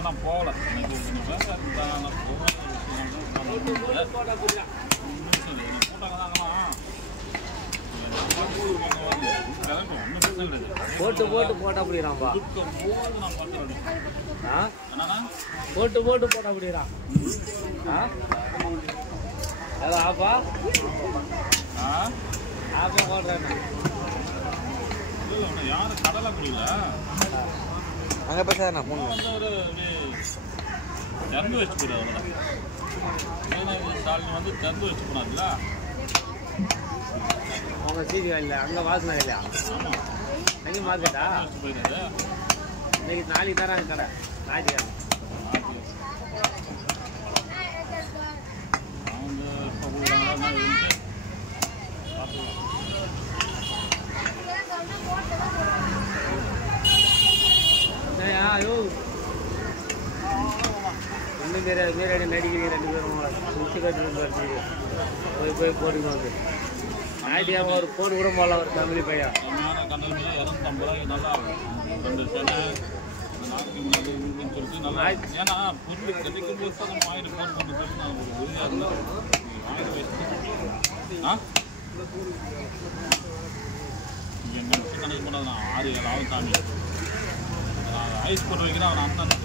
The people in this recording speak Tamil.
ஆனால் போகல எனக்கு கொஞ்சம் வேலை இருந்தாங்க போட்டு போட்டு போட்டா அப்படிறான்பா போட்டு போட்டு போட்டா அப்படிறான் ஆப்பா ஆப்பா போடுறேன் யாரும் கடலை குடியில அங்கே போய் சார் நான் ஃபோன் ஒரு திறந்து வச்சு போயிடு அவ்வளோதான் ஸ்டாலின் வந்து திறந்து வச்சு போனார்ல அவங்க சீதி இல்லை அங்கே வாசனை இல்லையா அங்கே மார்க்கெட்டா போயிடுது இன்னைக்கு நாளைக்கு தராங்க கடை ஞாயிற்றுக்கிழமை ஐயோ இன்னும் மீறடி நடிக்கிறீங்க 2 பேரும் சுற்றி கட்டு போய் போய் போட்டுக்கணும் வந்து ஞாயிற்றுக்கிழமை ஒரு போட்டு கூட போடலாம் ஒரு ஃபேமிலி பையன் கண்டல் மீன் 250 ரூபாய்க்கு நல்லா 2 சென்னை சொல்லிட்டு நல்லா ஏன்னா பொருள் கிடைக்கும் போது தான் நம்ம ஆயிரம் ஃபோன் பண்ணுறது நான் ஒரு உறுதியாக இருந்தால் ஆயிரம் வயசு எங்கள் நினைக்க போனால் நான் 6-7 ஆகும் தாண்டி நான் ஐஸ் போட்டு வைக்கிறேன் அவன் அண்ணன்